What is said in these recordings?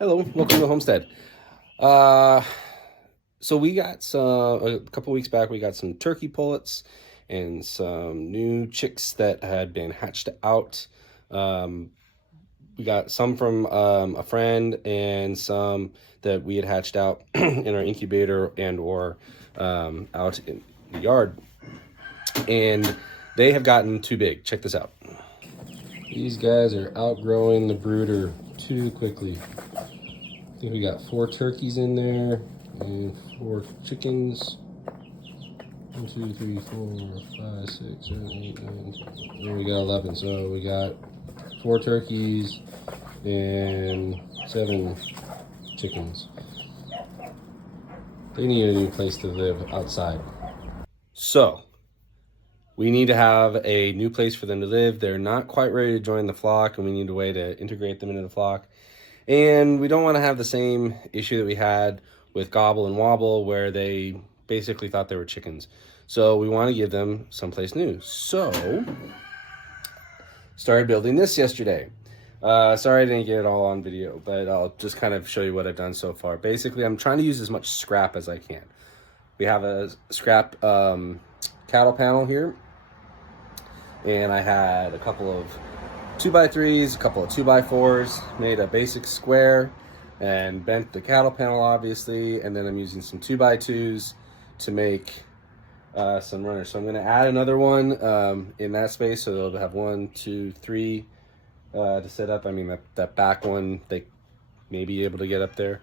Hello, welcome to the homestead. Uh, so we got some, a couple weeks back, we got some turkey pullets and some new chicks that had been hatched out. Um, we got some from a friend and some that we had hatched out in our incubator and or out in the yard. And they have gotten too big. Check this out. These guys are outgrowing the brooder too quickly. I think we got 4 turkeys in there and 4 chickens. 1, 2, 3, 4, 5, 6, 7, 8, 9, 10. And we got 11. So we got 4 turkeys and 7 chickens. They need a new place to live outside. So we need to have a new place for them to live. They're not quite ready to join the flock, and we need a way to integrate them into the flock. And we don't want to have the same issue that we had with Gobble and Wobble, where they basically thought they were chickens. So we want to give them someplace new. So started building this yesterday. Sorry I didn't get it all on video, but I'll just kind of show you what I've done so far. Basically, I'm trying to use as much scrap as I can. We have a scrap cattle panel here, and I had a couple of 2x3s, a couple of 2x4s, made a basic square and bent the cattle panel obviously, and then I'm using some 2x2s to make some runners. So I'm going to add another one in that space, so they'll have 1, 2, 3 to set up. I mean, that back one, they may be able to get up there.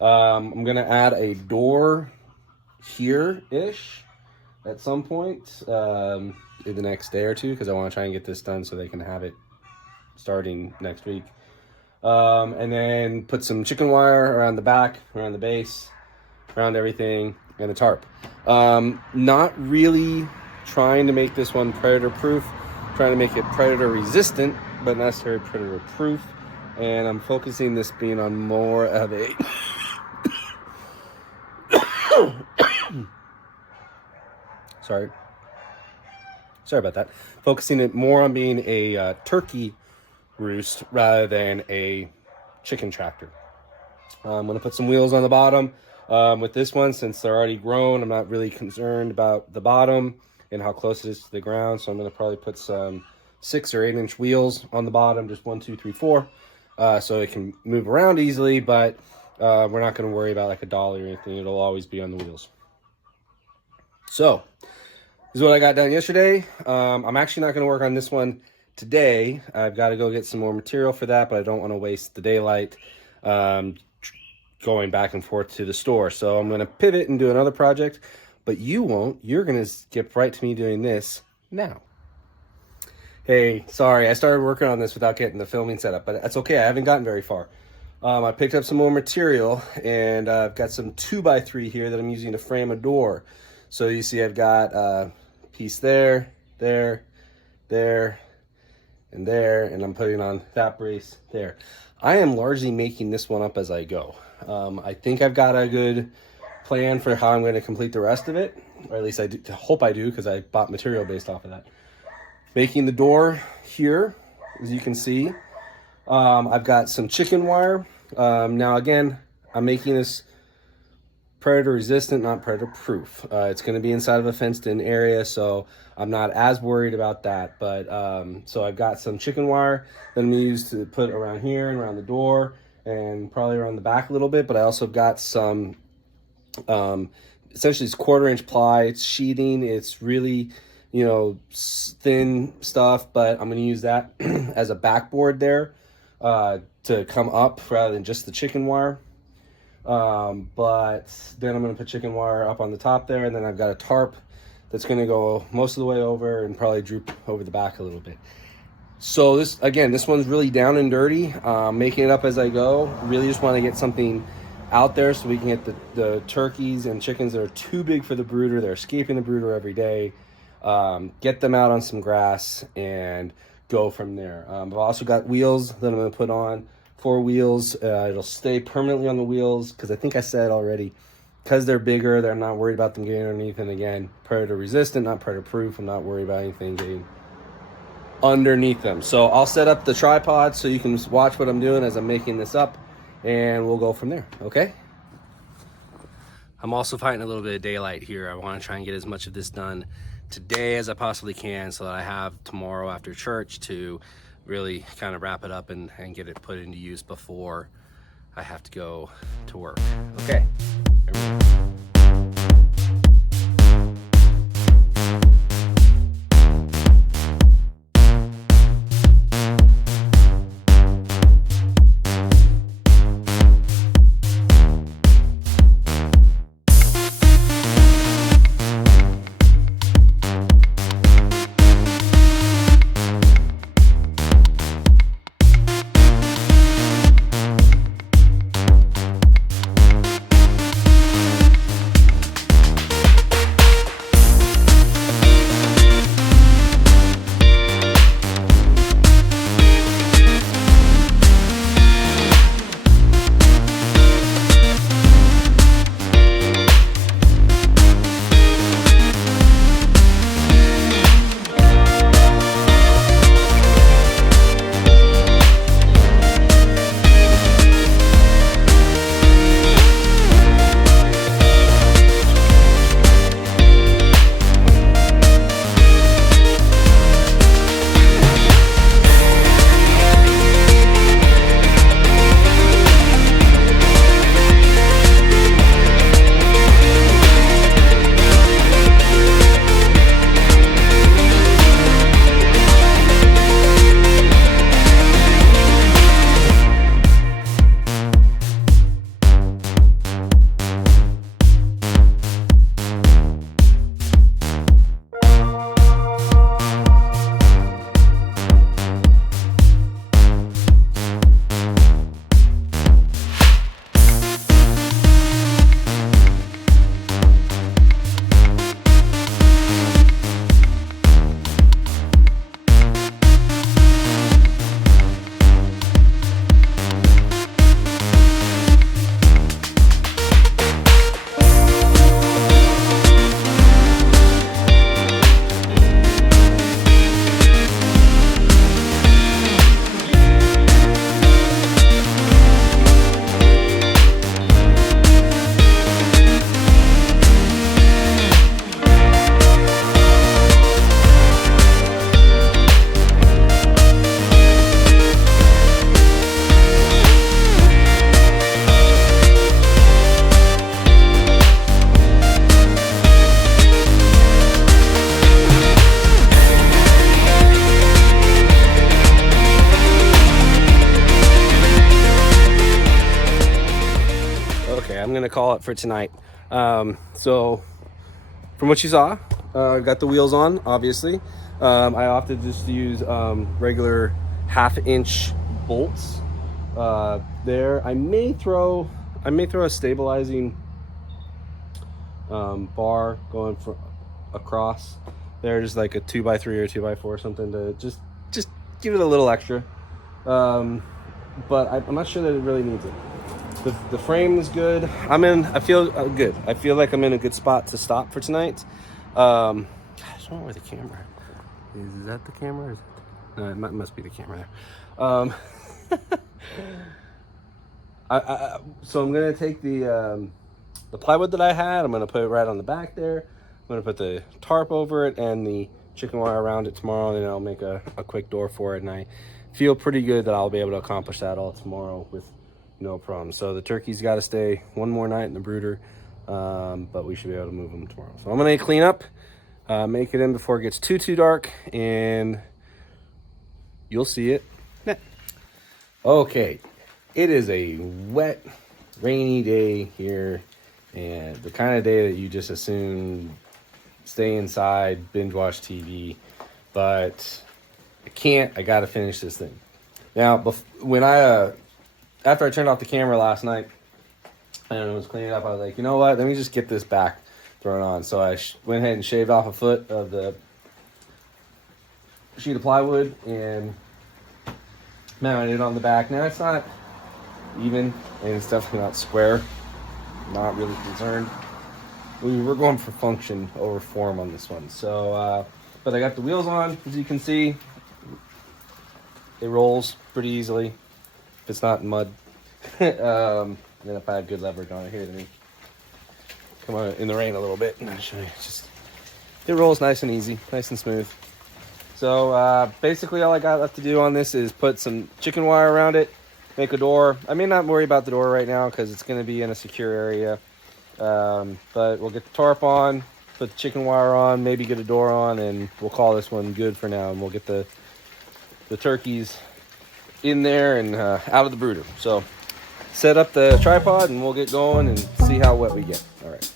I'm going to add a door here-ish at some point in the next day or two, because I want to try and get this done so they can have it starting next week. And then put some chicken wire around the back, around the base, around everything, and a tarp. Not really trying to make this one predator proof, trying to make it predator resistant, but not necessarily predator proof. And I'm focusing this being on more of a sorry about that. Focusing it more on being a turkey roost rather than a chicken tractor. I'm going to put some wheels on the bottom. With this one, since they're already grown, I'm not really concerned about the bottom and how close it is to the ground. So I'm going to probably put some 6 or 8 inch wheels on the bottom, just 1, 2, 3, 4, so it can move around easily. But we're not going to worry about like a dolly or anything. It'll always be on the wheels. So this is what I got done yesterday. I'm actually not going to work on this one today. I've got to go get some more material for that, but I don't want to waste the daylight going back and forth to the store. So I'm going to pivot and do another project, but you won't. You're going to skip right to me doing this now. Hey, sorry, I started working on this without getting the filming set up, but that's okay. I haven't gotten very far. I picked up some more material, and I've got some 2x3 here that I'm using to frame a door. So you see I've got a piece there, there, there, and there, and I'm putting on that brace there. I am largely making this one up as I go. I think I've got a good plan for how I'm going to complete the rest of it, or at least I hope I do, because I bought material based off of that. Making the door here, as you can see, I've got some chicken wire. Now again, I'm making this predator resistant, not predator proof. It's going to be inside of a fenced in area, so I'm not as worried about that. But so I've got some chicken wire that I'm going to use to put around here and around the door and probably around the back a little bit. But I also got some essentially it's 1/4 inch ply. It's sheathing. It's really, you know, thin stuff, but I'm going to use that as a backboard there to come up rather than just the chicken wire. But then I'm going to put chicken wire up on the top there, and then I've got a tarp that's going to go most of the way over and probably droop over the back a little bit. So this, again, this one's really down and dirty, making it up as I go. Really just want to get something out there so we can get the turkeys and chickens that are too big for the brooder. They're escaping the brooder every day. Get them out on some grass and go from there. I've also got wheels that I'm going to put on. 4 wheels. It'll stay permanently on the wheels because I think I said already, because they're bigger, they're not worried about them getting underneath. And again, predator resistant, not predator proof. I'm not worried about anything getting underneath them. So I'll set up the tripod so you can watch what I'm doing as I'm making this up. and we'll go from there, okay? I'm also fighting a little bit of daylight here. I want to try and get as much of this done today as I possibly can so that I have tomorrow after church to really kind of wrap it up and get it put into use before I have to go to work. Okay. I'm gonna call it for tonight. So from what you saw, got the wheels on, obviously. I opted just to use regular 1/2 inch bolts there. I may throw a stabilizing bar going across there, just like a 2x3 or 2x4 or something to just give it a little extra. But I'm not sure that it really needs it. The frame is good. I feel good. I feel like I'm in a good spot to stop for tonight. Gosh, I don't know where the camera is. That the camera? Is it? No, it must be the camera there. So I'm gonna take the plywood that I had. I'm gonna put it right on the back there. I'm gonna put the tarp over it and the chicken wire around it tomorrow, and then I'll make a quick door for it. And I feel pretty good that I'll be able to accomplish that all tomorrow with no problem. So the turkey's got to stay one more night in the brooder, but we should be able to move them tomorrow. So I'm gonna clean up, make it in before it gets too dark, and you'll see it next. Okay, it is a wet, rainy day here, and the kind of day that you just assume stay inside, binge watch TV, but I can't. I got to finish this thing. Now, when after I turned off the camera last night and was cleaning up, I was like, you know what? Let me just get this back thrown on. So I went ahead and shaved off a foot of the sheet of plywood and mounted it on the back. Now it's not even, and it's definitely not square. I'm not really concerned. We're going for function over form on this one. So, but I got the wheels on, as you can see. It rolls pretty easily if it's not in mud. Then if I have good leverage on it here, let me come on in the rain a little bit and I'll show you. Just it rolls nice and easy, nice and smooth. So basically all I got left to do on this is put some chicken wire around it, make a door. I may not worry about the door right now because it's going to be in a secure area. But we'll get the tarp on, put the chicken wire on, maybe get a door on, and we'll call this one good for now. And we'll get the turkeys in there and out of the brooder. So set up the tripod and we'll get going and see how wet we get. All right.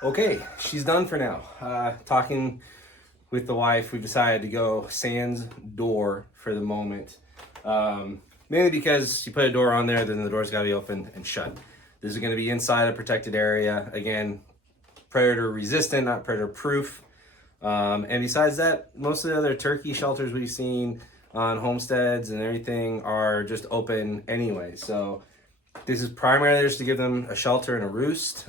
Okay, she's done for now. Talking with the wife, we decided to go sans door for the moment. Mainly because you put a door on there, then the door's got to be open and shut. This is going to be inside a protected area. Again, predator resistant, not predator proof. And besides that, most of the other turkey shelters we've seen on homesteads and everything are just open anyway. So this is primarily just to give them a shelter and a roost.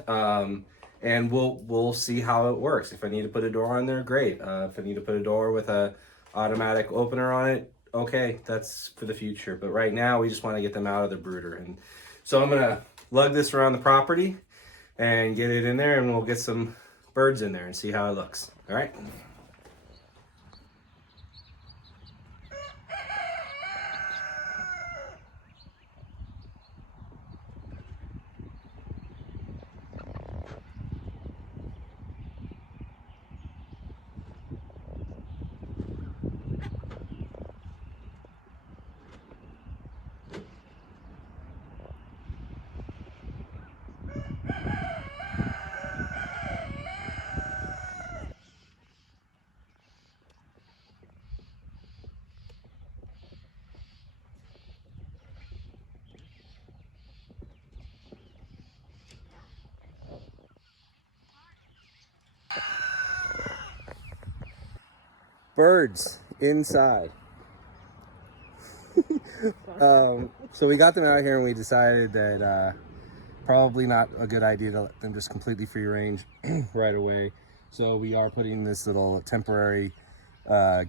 And we'll see how it works. If I need to put a door on there, great. If I need to put a door with a automatic opener on it, okay, that's for the future. But right now, we just want to get them out of the brooder. And so I'm gonna lug this around the property and get it in there, and we'll get some birds in there and see how it looks. All right. birds inside. So we got them out here and we decided that probably not a good idea to let them just completely free range right away. So we are putting this little temporary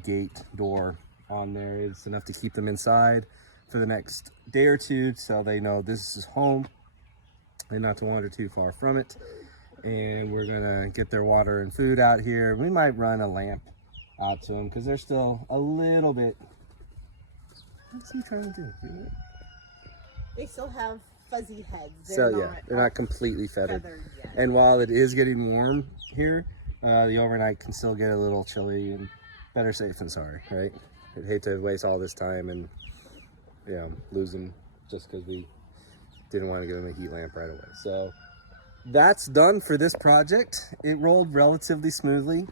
gate door on there. It's enough to keep them inside for the next day or two so they know this is home and not to wander too far from it. And we're gonna get their water and food out here. We might run a lamp out to them because they're still a little bit. What's he trying to do? They still have fuzzy heads. They're not completely feathered yet. And while it is getting warm here, the overnight can still get a little chilly, and better safe than sorry, right? I'd hate to waste all this time and lose them just because we didn't want to give them a heat lamp right away. So that's done for this project. It rolled relatively smoothly.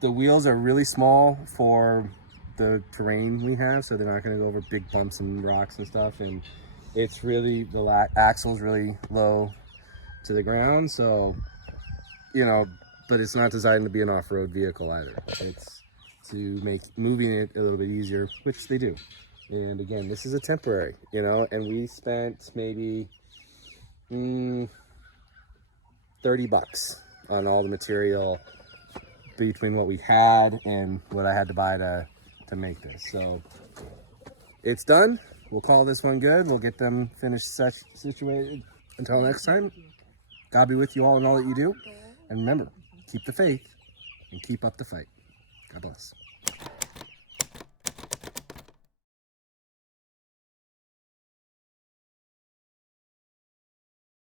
The wheels are really small for the terrain we have, so they're not going to go over big bumps and rocks and stuff, and it's really, the axle's really low to the ground, so but it's not designed to be an off-road vehicle either. It's to make moving it a little bit easier, which they do. And again, this is a temporary, and we spent maybe $30 on all the material between what we had and what I had to buy to make this. So it's done. We'll call this one good. We'll get them finished situated. Until next time, God be with you all in all that you do. And remember, keep the faith and keep up the fight. God bless.